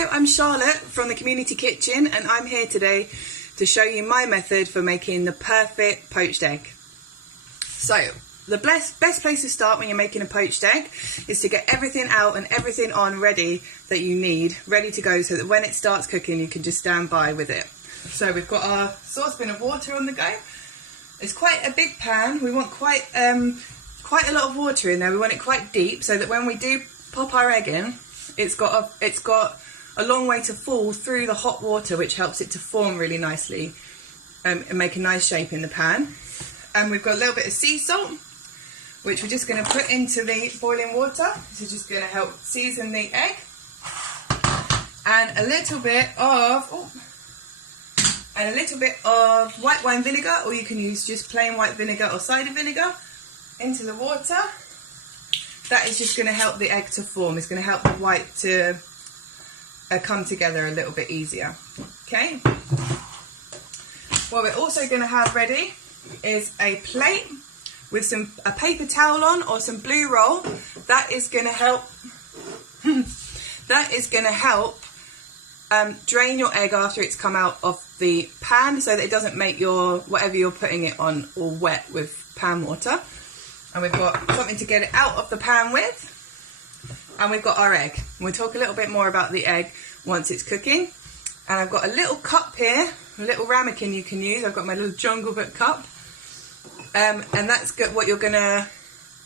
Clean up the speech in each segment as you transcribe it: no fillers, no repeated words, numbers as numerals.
Hello, I'm Charlotte from the Community Kitchen, and I'm here today to show you my method for making the perfect poached egg. So, the best place to start when you're making a poached egg is to get everything out and everything on ready that you need, ready to go, so that when it starts cooking you can just stand by with it. So we've got our saucepan of water on the go. It's quite a big pan. We want quite a lot of water in there. We want it quite deep so that when we do pop our egg in, it's got a long way to fall through the hot water, which helps it to form really nicely and make a nice shape in the pan. And we've got a little bit of sea salt, which we're just going to put into the boiling water. This is just going to help season the egg. And a little bit of white wine vinegar, or you can use just plain white vinegar or cider vinegar into the water. That is just going to help the egg to form. It's going to help the white to come together a little bit easier. Okay. What we're also going to have ready is a plate with a paper towel on or some blue roll. That is going to help. Drain your egg after it's come out of the pan, so that it doesn't make your whatever you're putting it on all wet with pan water. And we've got something to get it out of the pan with. And we've got our egg. And we'll talk a little bit more about the egg once it's cooking. And I've got a little cup here, a little ramekin you can use. I've got my little Jungle Book cup. And that's what you're going to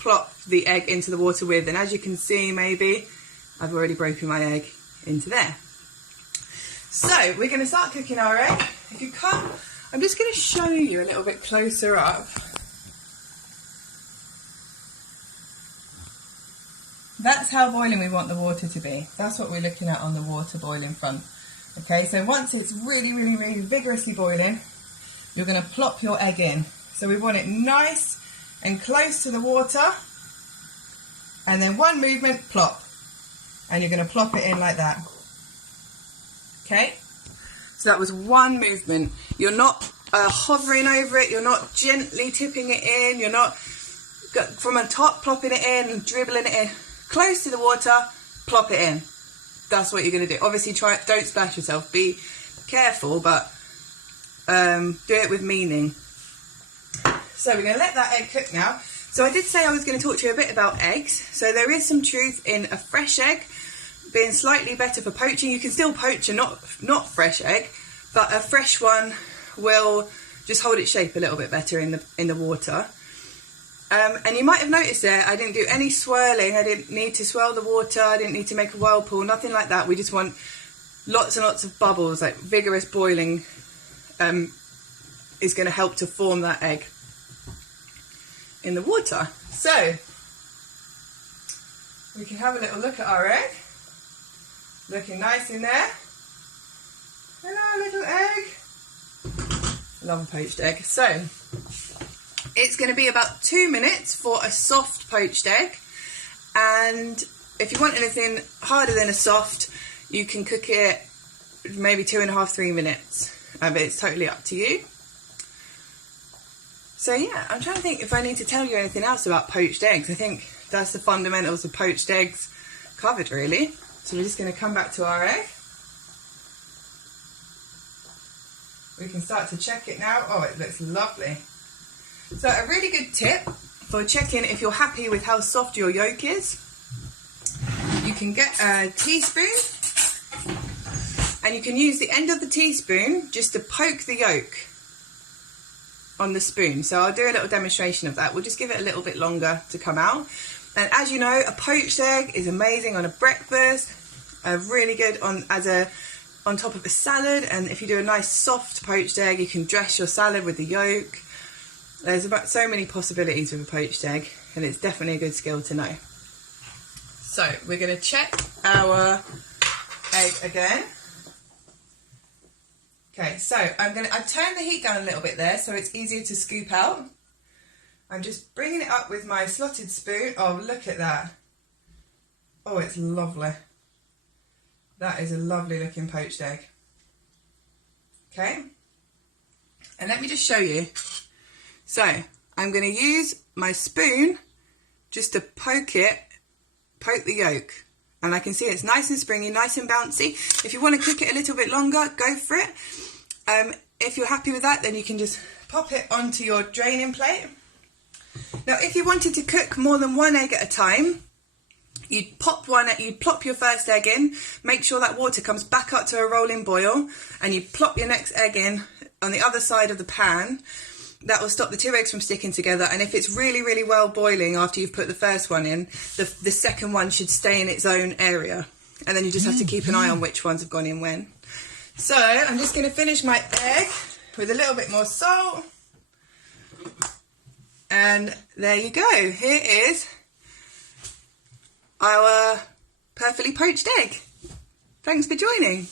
plop the egg into the water with. And as you can see, maybe, I've already broken my egg into there. So we're going to start cooking our egg. If you come, I'm just going to show you a little bit closer up. That's how boiling we want the water to be. That's what we're looking at on the water boiling front. Okay, so once it's really vigorously boiling, you're going to plop your egg in. So we want it nice and close to the water, and then one movement, plop. And you're going to plop it in like that. Okay, so that was one movement. You're not hovering over it, you're not gently tipping it in, you're not from the top plopping it in and dribbling it in. Close to the water, plop it in. That's what you're going to do. Obviously, don't splash yourself. Be careful, but do it with meaning. So we're going to let that egg cook now. So I did say I was going to talk to you a bit about eggs. So there is some truth in a fresh egg being slightly better for poaching. You can still poach a not fresh egg, but a fresh one will just hold its shape a little bit better in the water. And you might have noticed there, I didn't do any swirling. I didn't need to swirl the water. I didn't need to make a whirlpool, nothing like that. We just want lots and lots of bubbles, like vigorous boiling is going to help to form that egg in the water. So we can have a little look at our egg. Looking nice in there. Hello, little egg. Love a poached egg. So it's going to be about 2 minutes for a soft poached egg, and if you want anything harder than a soft, you can cook it maybe 2.5–3 minutes, but it's totally up to you. So yeah, I'm trying to think if I need to tell you anything else about poached eggs. I think that's the fundamentals of poached eggs covered, really. So we're just going to come back to our egg. We can start to check it now. Oh, it looks lovely. So a really good tip for checking if you're happy with how soft your yolk is, you can get a teaspoon and you can use the end of the teaspoon just to poke the yolk on the spoon. So I'll do a little demonstration of that. We'll just give it a little bit longer to come out. And as you know, a poached egg is amazing on a breakfast, really good on top of a salad. And if you do a nice soft poached egg, you can dress your salad with the yolk. There's about so many possibilities with a poached egg, and it's definitely a good skill to know. So we're going to check our egg again. Okay, so I've turned the heat down a little bit there so it's easier to scoop out. I'm just bringing it up with my slotted spoon. Oh, look at that. Oh, it's lovely. That is a lovely looking poached egg. Okay, and let me just show you. So I'm going to use my spoon just to poke the yolk And I can see it's nice and springy, nice and bouncy. If you want to cook it a little bit longer, go for it. If you're happy with that, then you can just pop it onto your draining plate. Now, if you wanted to cook more than one egg at a time, you'd plop your first egg in, make sure that water comes back up to a rolling boil, and you plop your next egg in on the other side of the pan. That will stop the 2 eggs from sticking together. And if it's really, really well boiling after you've put the first one in, the second one should stay in its own area. And then you just have to keep an eye on which ones have gone in when. So I'm just going to finish my egg with a little bit more salt. And there you go. Here is our perfectly poached egg. Thanks for joining.